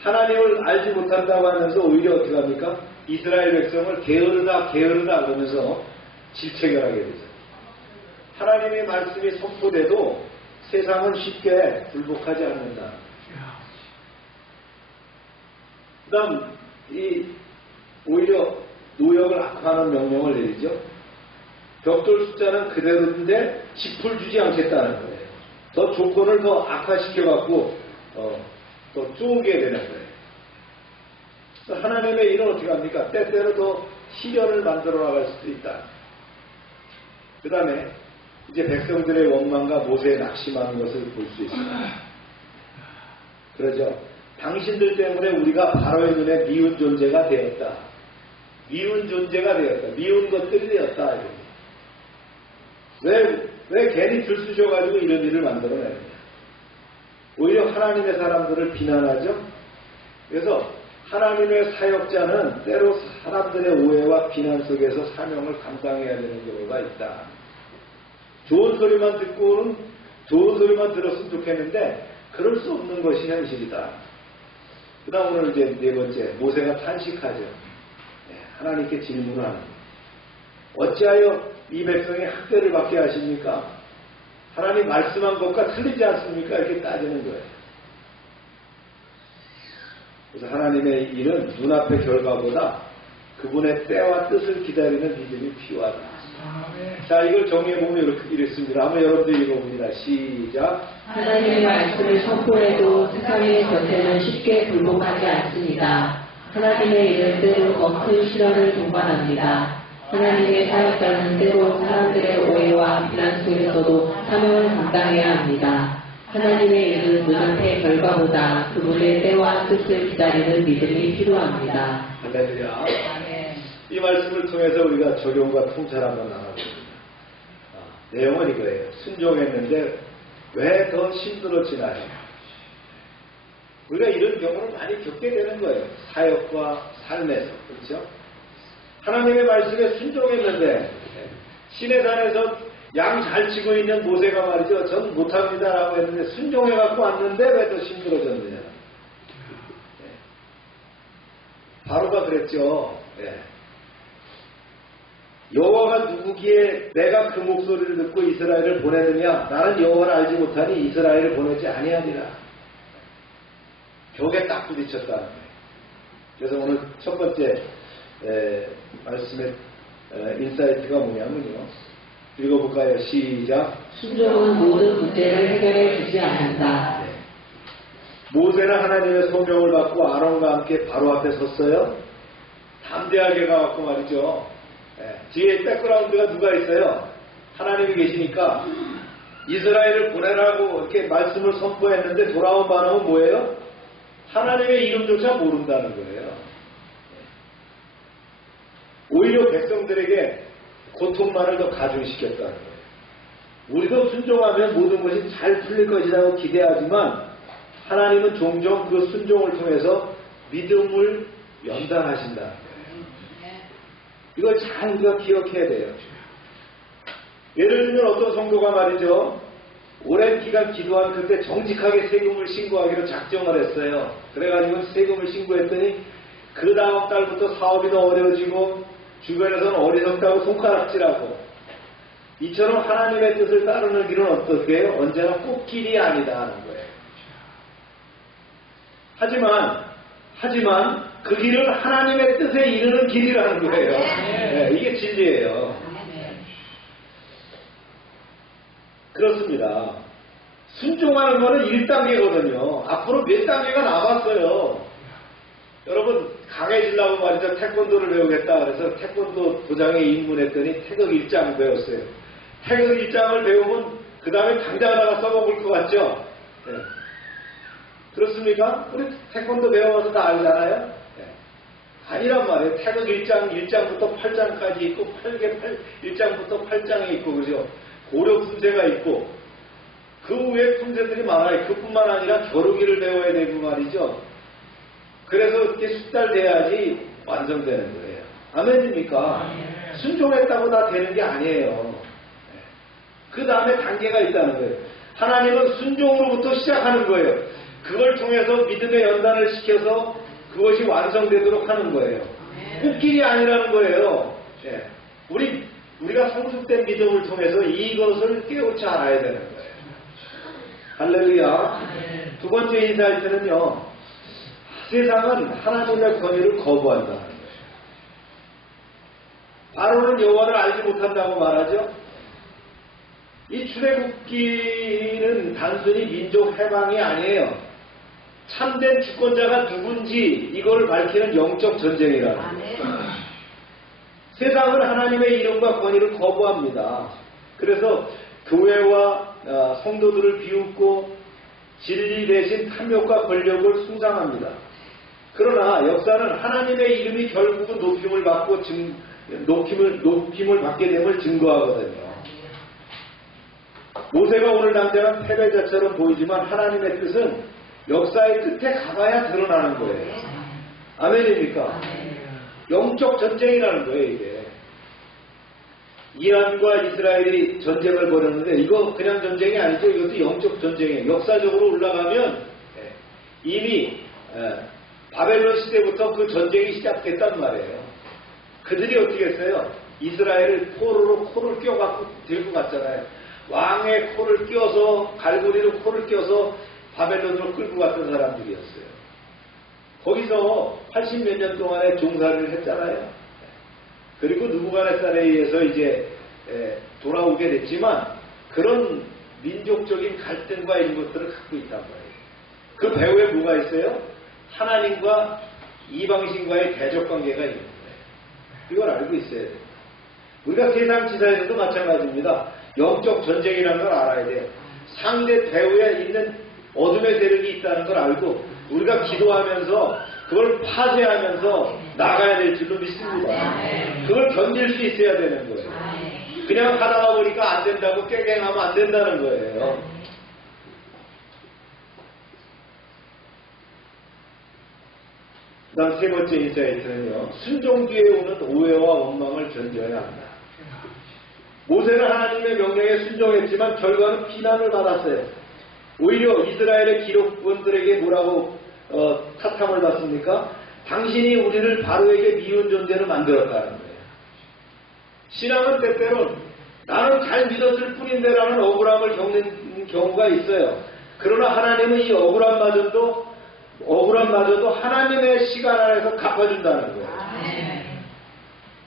하나님을 알지 못한다고 하면서 오히려 어떻게 합니까? 이스라엘 백성을 게으르다 그러면서 질책을 하게 되죠. 하나님의 말씀이 선포돼도 세상은 쉽게 굴복하지 않는다. 그 다음 오히려 노역을 악화하는 명령을 내리죠. 벽돌 숫자는 그대로인데 짚을 주지 않겠다는 거예요. 더 조건을 더 악화시켜갖고 더 쪼개 되는 거예요. 하나님의 일은 어떻게 합니까? 때때로 더 시련을 만들어 나갈 수도 있다. 그 다음에 이제 백성들의 원망과 모세의 낙심하는 것을 볼 수 있습니다. 그러죠. 당신들 때문에 우리가 바로의 눈에 미운 존재가 되었다. 미운 존재가 되었다. 미운 것들이 되었다. 왜 괜히 들쑤셔가지고 이런 일을 만들어내느냐. 오히려 하나님의 사람들을 비난하죠. 그래서 하나님의 사역자는 때로 사람들의 오해와 비난 속에서 사명을 감당해야 되는 경우가 있다. 좋은 소리만 듣고는 좋은 소리만 들었으면 좋겠는데 그럴 수 없는 것이 현실이다. 그 다음 오늘 이제 네 번째, 모세가 탄식하죠. 하나님께 질문하는. 어찌하여 이 백성이 학대를 받게 하십니까? 하나님 말씀한 것과 틀리지 않습니까? 이렇게 따지는 거예요. 그래서 하나님의 일은 눈앞의 결과보다 그분의 때와 뜻을 기다리는 믿음이 필요하다. 자, 이걸 정리해보면 이렇습니다. 한번 여러분들 읽어봅니다. 시작. 하나님의 말씀을 선포해도 세상의 전세는 쉽게 굴복하지 않습니다. 하나님의 일은 때로 더 큰 시련을 동반합니다. 하나님의 사역자는 때로 사람들의 오해와 비난 속에서도 사명을 감당해야 합니다. 하나님의 일은 눈앞의 결과보다 그분의 때와 뜻을 기다리는 믿음이 필요합니다. 할렐루야. 이 말씀을 통해서 우리가 적용과 통찰 한번 나눠봅니다. 내용은 이거예요. 순종했는데 왜 더 힘들어지나요? 우리가 이런 경우를 많이 겪게 되는 거예요. 사역과 삶에서. 그렇죠? 하나님의 말씀에 순종했는데 시내산에서 양 잘 치고 있는 모세가 말이죠. 전 못합니다 라고 했는데 순종해갖고 왔는데 왜 더 힘들어졌느냐. 바로가 그랬죠. 여호와가 누구기에 내가 그 목소리를 듣고 이스라엘을 보내느냐. 나는 여호와를 알지 못하니 이스라엘을 보내지 아니하리라. 벽에 딱 부딪혔다는 거예요. 그래서 오늘 첫 번째 말씀의 인사이트가 뭐냐면요. 읽어볼까요? 시작. 순종은 모든 문제를 해결해 주지 않는다. 모세는 하나님의 소명을 받고 아론과 함께 바로 앞에 섰어요. 담대하게 가갖고 말이죠. 뒤에 백그라운드가 누가 있어요? 하나님이 계시니까 이스라엘을 보내라고 이렇게 말씀을 선포했는데 돌아온 반응은 뭐예요? 하나님의 이름조차 모른다는 거예요. 오히려 백성들에게 고통만을 더 가중시켰다는 거예요. 우리도 순종하면 모든 것이 잘 풀릴 것이라고 기대하지만 하나님은 종종 그 순종을 통해서 믿음을 연단하신다는 거예요. 이걸 잘 우리가 기억해야 돼요. 예를 들면 어떤 성도가 말이죠. 오랜 기간 기도한 그때 정직하게 세금을 신고하기로 작정을 했어요. 그래가지고 세금을 신고했더니 그 다음 달부터 사업이 더 어려워지고 주변에서는 어리석다고 손가락질하고 이처럼 하나님의 뜻을 따르는 길은 어떻게 해요? 언제나 꽃길이 아니다 하는 거예요. 하지만 그 길은 하나님의 뜻에 이르는 길이라는 거예요. 네, 이게 진리예요. 그렇습니다. 순종하는 거는 1단계거든요. 앞으로 몇 단계가 남았어요. 여러분 강해지려고 말이죠. 태권도를 배우겠다 그래서 태권도 도장에 입문했더니 태극 1장 배웠어요. 태극 1장을 배우면 그 다음에 당장 하나 써먹을 것 같죠? 네. 그렇습니까? 우리 태권도 배워서 다 알잖아요? 네. 아니란 말이에요. 태극 1장부터 8장까지 있고 1장부터 8장에 있고 그죠? 고려 품새가 있고 그 후에 품새들이 많아요. 그뿐만 아니라 겨루기를 배워야 되고 말이죠. 그래서 이렇게 숙달 돼야지 완성되는 거예요. 아멘입니까? 순종했다고 다 되는 게 아니에요. 그 다음에 단계가 있다는 거예요. 하나님은 순종으로부터 시작하는 거예요. 그걸 통해서 믿음의 연단을 시켜서 그것이 완성되도록 하는 거예요. 꽃길이 아니라는 거예요. 우리가 성숙된 믿음을 통해서 이것을 깨우쳐 알아야 되는 거예요. 할렐루야. 두 번째 인사이트는요. 세상은 하나님의 권위를 거부한다는 거예요. 바로는 여호와를 알지 못한다고 말하죠. 이 출애굽기는 단순히 민족 해방이 아니에요. 참된 주권자가 누군지 이걸 밝히는 영적 전쟁이라는 거예요. 세상은 하나님의 이름과 권위를 거부합니다. 그래서 교회와 성도들을 비웃고 진리 대신 탐욕과 권력을 숭상합니다. 그러나 역사는 하나님의 이름이 결국은 높임을 받게 됨을 증거하거든요. 모세가 오늘 당장은 패배자처럼 보이지만 하나님의 뜻은 역사의 끝에 가봐야 드러나는 거예요. 아멘입니까? 영적 전쟁이라는 거예요, 이게. 이란과 이스라엘이 전쟁을 벌였는데 이거 그냥 전쟁이 아니죠. 이것도 영적 전쟁이에요. 역사적으로 올라가면 이미 바벨론 시대부터 그 전쟁이 시작됐단 말이에요. 그들이 어떻게 했어요? 이스라엘을 코를 껴갖고 들고 갔잖아요. 왕의 코를 껴서 갈고리로 코를 껴서 바벨론으로 끌고 갔던 사람들이었어요. 거기서 80몇 년 동안의 종살이를 했잖아요. 그리고 느부갓네살에 의해서 이제 돌아오게 됐지만 그런 민족적인 갈등과 이런 것들을 갖고 있단 말이에요. 그 배후에 뭐가 있어요? 하나님과 이방신과의 대적 관계가 있는 거예요. 이걸 알고 있어야 돼요. 우리가 세상 지사에서도 마찬가지입니다. 영적 전쟁이라는 걸 알아야 돼요. 상대 배후에 있는 어둠의 세력이 있다는 걸 알고 우리가 기도하면서 그걸 파쇄하면서 나가야 될 줄로 믿습니다. 그걸 견딜 수 있어야 되는 거예요. 그냥 하다가 보니까 안 된다고 깨갱하면 안 된다는 거예요. 그 다음 세 번째 인사이트는요. 순종 뒤에 오는 오해와 원망을 견뎌야 한다. 모세는 하나님의 명령에 순종했지만 결과는 비난을 받았어요. 오히려 이스라엘의 기록원들에게 뭐라고 타탐을 받습니까? 당신이 우리를 바로에게 미운 존재로 만들었다는 거예요. 신앙은 때때론 나는 잘 믿었을 뿐인데라는 억울함을 겪는 경우가 있어요. 그러나 하나님은 이 억울함마저도 하나님의 시간 안에서 갚아준다는 거예요.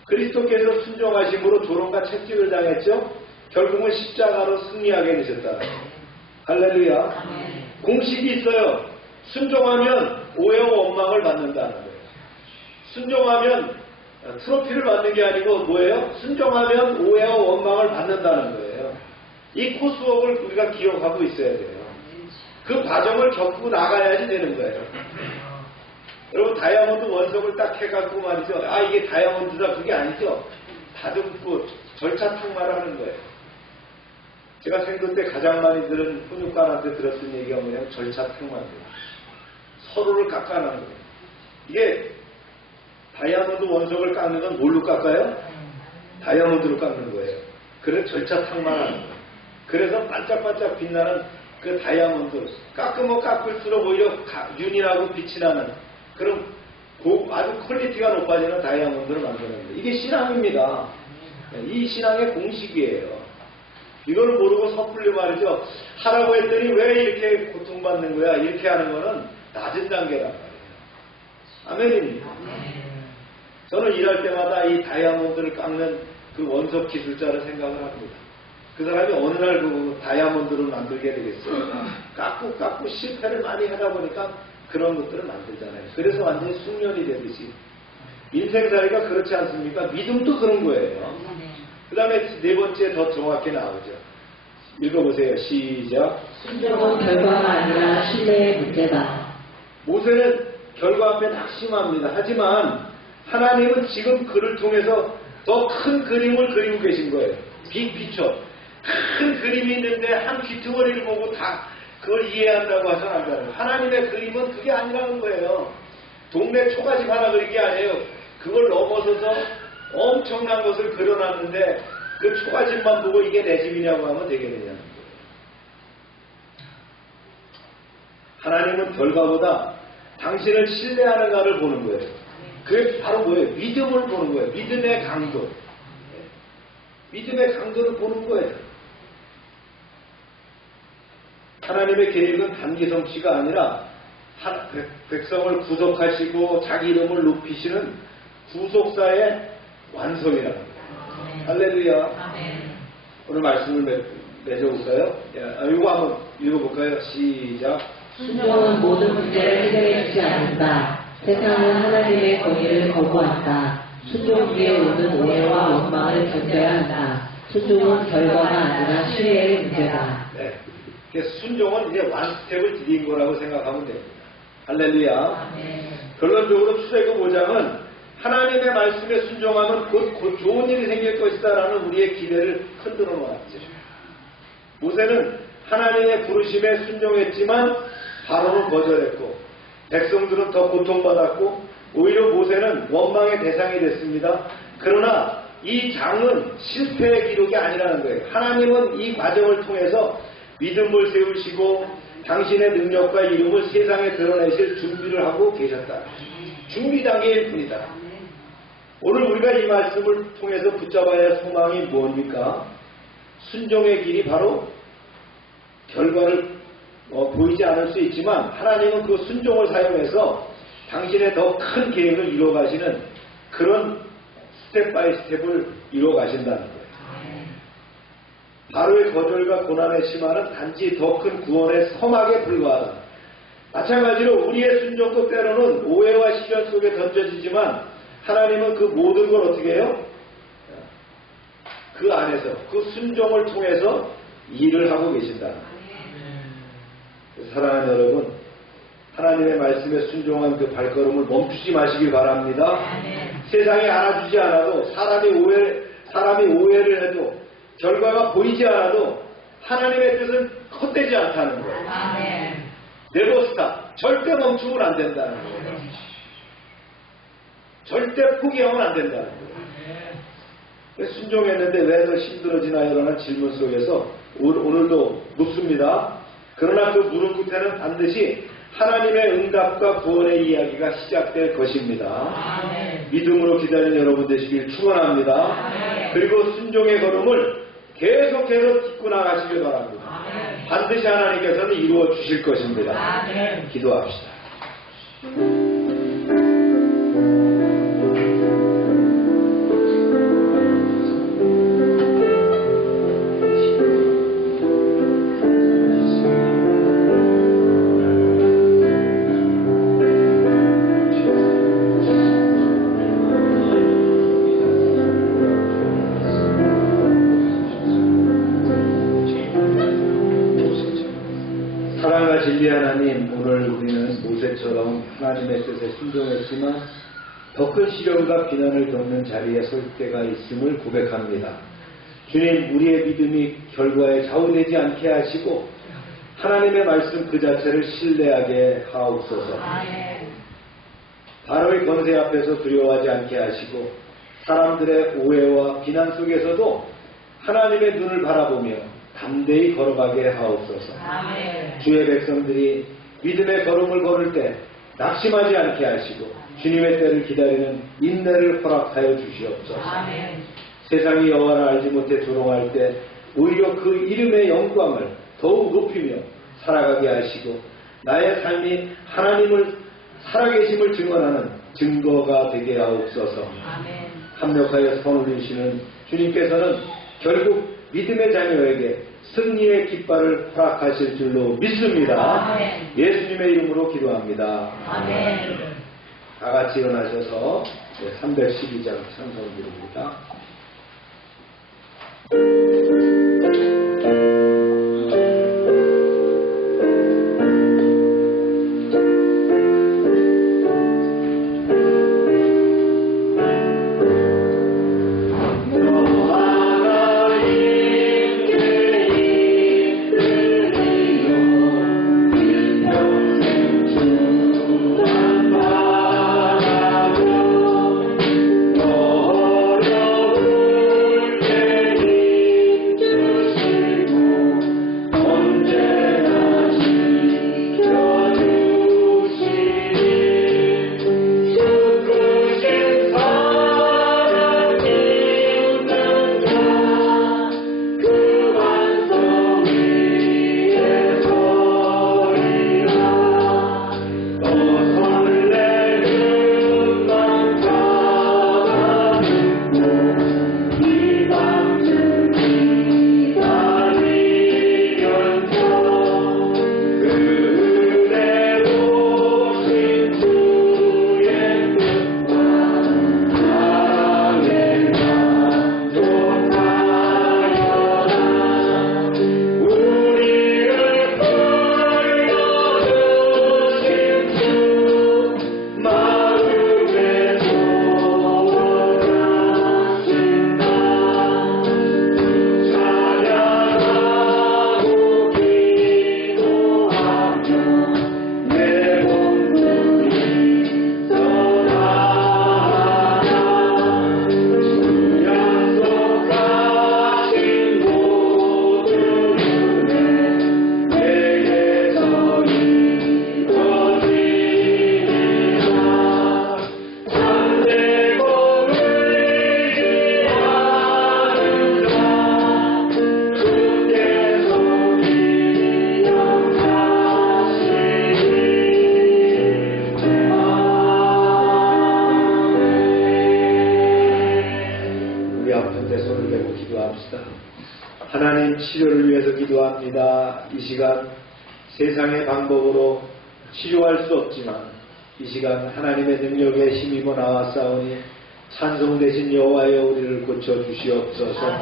그리스도께서 순종하심으로 조롱과 채찍을 당했죠. 결국은 십자가로 승리하게 되셨다. 할렐루야. 공식이 있어요. 순종하면 오해와 원망을 받는다는 거예요. 순종하면 트로피를 받는 게 아니고 뭐예요? 순종하면 오해와 원망을 받는다는 거예요. 이 코스웍을 우리가 기억하고 있어야 돼요. 그 과정을 겪고 나가야지 되는 거예요. 여러분 다이아몬드 원석을 딱 해갖고 말이죠. 아 이게 다이아몬드다 그게 아니죠. 다듬고 절차 탕마를 하는 거예요. 제가 생전 때 가장 많이 들은 훈육관한테 들었던 얘기가 뭐냐면 절차 탕마입니다. 서로를 깎아내는 거예요. 이게 다이아몬드 원석을 깎는 건 뭘로 깎아요? 다이아몬드로 깎는 거예요. 그래서 절차 탕마하는 거예요. 그래서 반짝반짝 빛나는 그 다이아몬드 깎으면 깎을수록 오히려 윤이라고 빛이 나는 그런 아주 퀄리티가 높아지는 다이아몬드를 만드는 거예요. 이게 신앙입니다. 이 신앙의 공식이에요. 이걸 모르고 섣불리 말이죠. 하라고 했더니 왜 이렇게 고통받는 거야? 이렇게 하는 거는 낮은 단계란 말이에요. 아멘입니다. 저는 일할 때마다 이 다이아몬드를 깎는 그 원석 기술자를 생각을 합니다. 그 사람이 어느 날 그 다이아몬드를 만들게 되겠어요. 깎고 실패를 많이 하다 보니까 그런 것들을 만들잖아요. 그래서 완전히 숙련이 되듯이 인생살이가 그렇지 않습니까? 믿음도 그런 거예요. 그 다음에 네 번째 더 정확히 나오죠. 읽어보세요. 시작. 순종은 결과가 아니라 신뢰의 문제다. 모세는 결과 앞에 낙심합니다. 하지만 하나님은 지금 그를 통해서 더 큰 그림을 그리고 계신 거예요. 빅피처. 큰 그림이 있는데 한 귀퉁어리를 보고 다 그걸 이해한다고 하서는 안 돼요. 하나님의 그림은 그게 아니라는 거예요. 동네 초가집 하나 그린 게 아니에요. 그걸 넘어서서 엄청난 것을 그려놨는데 그 초가집만 보고 이게 내 집이냐고 하면 되겠느냐는 거예요. 하나님은 결과보다 당신을 신뢰하는가를 보는 거예요. 그게 바로 뭐예요? 믿음을 보는 거예요. 믿음의 강도. 믿음의 강도를 보는 거예요. 하나님의 계획은 단기 성취가 아니라 백성을 구속하시고 자기 이름을 높이시는 구속사의 완성이라는 거예요. 할렐루야. 오늘 말씀을 맺어볼까요? 이거 한번 읽어볼까요? 시작. 순종은 모든 문제를 해결해주지 않는다. 세상은 하나님의 권위를 거부한다. 순종 뒤에 오는 오해와 원망을 견뎌야 한다. 순종은 결과가 아니라 신뢰의 문제다. 네. 그래서 순종은 이제 완스텝을 드린 거라고 생각하면 됩니다. 할렐루야. 결론적으로 출애굽 5장은 하나님의 말씀에 순종하면 곧 좋은 일이 생길 것이다라는 우리의 기대를 흔들어 놓았죠. 모세는 하나님의 부르심에 순종했지만 바로는 거절했고 백성들은 더 고통받았고 오히려 모세는 원망의 대상이 됐습니다. 그러나 이 장은 실패의 기록이 아니라는 거예요. 하나님은 이 과정을 통해서 믿음을 세우시고 당신의 능력과 이름을 세상에 드러내실 준비를 하고 계셨다. 준비 단계일 뿐이다. 오늘 우리가 이 말씀을 통해서 붙잡아야 할 소망이 뭡니까? 순종의 길이 바로 결과를 보이지 않을 수 있지만 하나님은 그 순종을 사용해서 당신의 더 큰 계획을 이루어가시는 그런 스텝 바이 스텝을 이루어가신다는 거예요. 바로의 거절과 고난의 심화는 단지 더 큰 구원의 서막에 불과하다. 마찬가지로 우리의 순종도 때로는 오해와 시련 속에 던져지지만 하나님은 그 모든 걸 어떻게 해요? 그 안에서 그 순종을 통해서 일을 하고 계신다. 사랑하는 여러분, 하나님의 말씀에 순종한 그 발걸음을 멈추지 마시길 바랍니다. 세상이 알아주지 않아도 사람이 오해를 해도 결과가 보이지 않아도 하나님의 뜻은 헛되지 않다는 거예요. 네버 스탑. 절대 멈추면 안 된다는 거예요. 절대 포기하면 안 된다는 거예요. 순종했는데 왜 더 힘들어지나요? 라는 질문 속에서 오늘도 묻습니다. 그러나 그 물음 끝에는 반드시 하나님의 응답과 구원의 이야기가 시작될 것입니다. 믿음으로 기다리는 여러분 되시길 축원합니다. 그리고 순종의 걸음을 계속해서 딛고 나가시길 바랍니다. 반드시 하나님께서는 이루어 주실 것입니다. 기도합시다. 사랑과 진리 하나님, 오늘 우리는 모세처럼 하나님의 뜻에 순종했지만 더 큰 시련과 비난을 겪는 자리에 설 때가 있음을 고백합니다. 주님, 우리의 믿음이 결과에 좌우되지 않게 하시고 하나님의 말씀 그 자체를 신뢰하게 하옵소서. 바로의 권세 앞에서 두려워하지 않게 하시고 사람들의 오해와 비난 속에서도 하나님의 눈을 바라보며 담대히 걸어가게 하옵소서. 주의 백성들이 믿음의 걸음을 걸을 때 낙심하지 않게 하시고 주님의 때를 기다리는 인내를 허락하여 주시옵소서. 세상이 여호와를 알지 못해 조롱할 때 오히려 그 이름의 영광을 더욱 높이며 살아가게 하시고 나의 삶이 하나님을 살아계심을 증언하는 증거가 되게 하옵소서. 합력하여 손 올리시는 주님께서는 결국 믿음의 자녀에게 승리의 깃발을 허락하실 줄로 믿습니다. 예수님의 이름으로 기도합니다. 다 같이 일어나셔서 312장 찬송 드립니다. 하나님, 치료를 위해서 기도합니다. 이 시간 세상의 방법으로 치료할 수 없지만 이 시간 하나님의 능력에 힘입어 나왔사오니 찬송되신 여호와여 우리를 고쳐주시옵소서.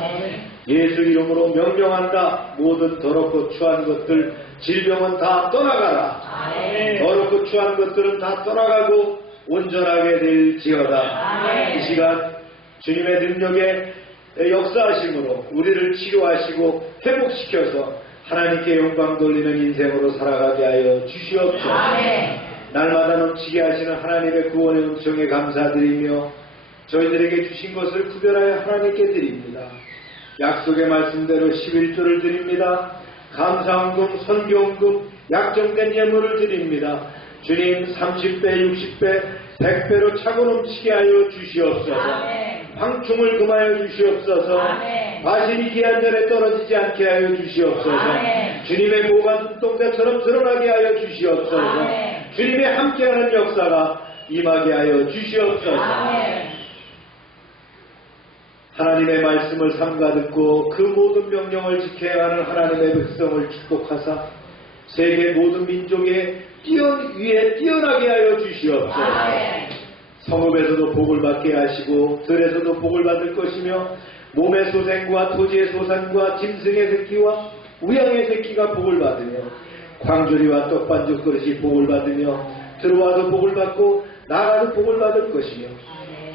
예수 이름으로 명령한다. 모든 더럽고 추한 것들, 질병은 다 떠나가라. 더럽고 추한 것들은 다 떠나가고 온전하게 될지어다. 이 시간 주님의 능력에 역사하심으로 우리를 치료하시고 회복시켜서 하나님께 영광 돌리는 인생으로 살아가게 하여 주시옵소서. 날마다 넘치게 하시는 하나님의 구원의 은총에 감사드리며 저희들에게 주신 것을 구별하여 하나님께 드립니다. 약속의 말씀대로 11조를 드립니다. 감사헌금, 선교헌금, 약정된 예물을 드립니다. 주님 30배, 60배, 100배로 차고 넘치게 하여 주시옵소서. 황충을 금하여 주시옵소서. 과실이 기한 전에 떨어지지 않게 하여 주시옵소서. 주님의 모가 눈동자처럼 드러나게 하여 주시옵소서. 주님의 함께하는 역사가 임하게 하여 주시옵소서. 하나님의 말씀을 삼가 듣고 그 모든 명령을 지켜야 하는 하나님의 백성을 축복하사 세계 모든 민족의 위에 뛰어나게 하여 주시옵소서. 성읍에서도 복을 받게 하시고 들에서도 복을 받을 것이며 몸의 소생과 토지의 소산과 짐승의 새끼와 우양의 새끼가 복을 받으며 광주리와 떡반죽 그릇이 복을 받으며 들어와도 복을 받고 나가도 복을 받을 것이며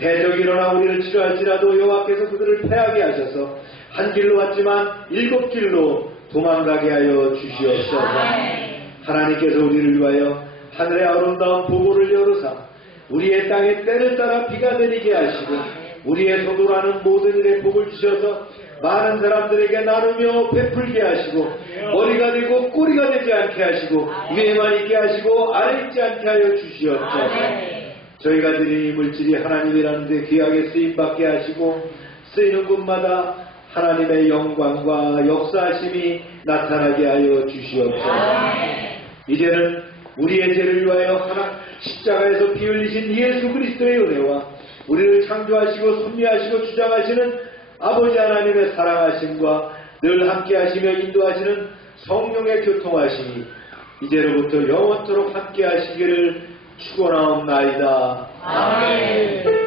대적이 일어나 우리를 치료할지라도 여호와께서 그들을 패하게 하셔서 한 길로 왔지만 7길로 도망가게 하여 주시옵소서. 하나님께서 우리를 위하여 하늘의 아름다운 보고를 열으사 우리의 땅에 때를 따라 비가 내리게 하시고 우리의 소도라는 모든 일에 복을 주셔서 많은 사람들에게 나누며 베풀게 하시고 머리가 되고 꼬리가 되지 않게 하시고 위에만 있게 하시고 아래 있지 않게 하여 주시옵소서. 저희가 드린 물질이 하나님이라는 데 귀하게 쓰임받게 하시고 쓰이는 곳마다 하나님의 영광과 역사하심이 나타나게 하여 주시옵소서. 이제는 우리의 죄를 위하여 십자가에서 피 흘리신 예수 그리스도의 은혜와 우리를 창조하시고 섭리하시고 주장하시는 아버지 하나님의 사랑하심과 늘 함께하시며 인도하시는 성령의 교통하심이 이제로부터 영원토록 함께하시기를 축원하옵나이다. 아멘.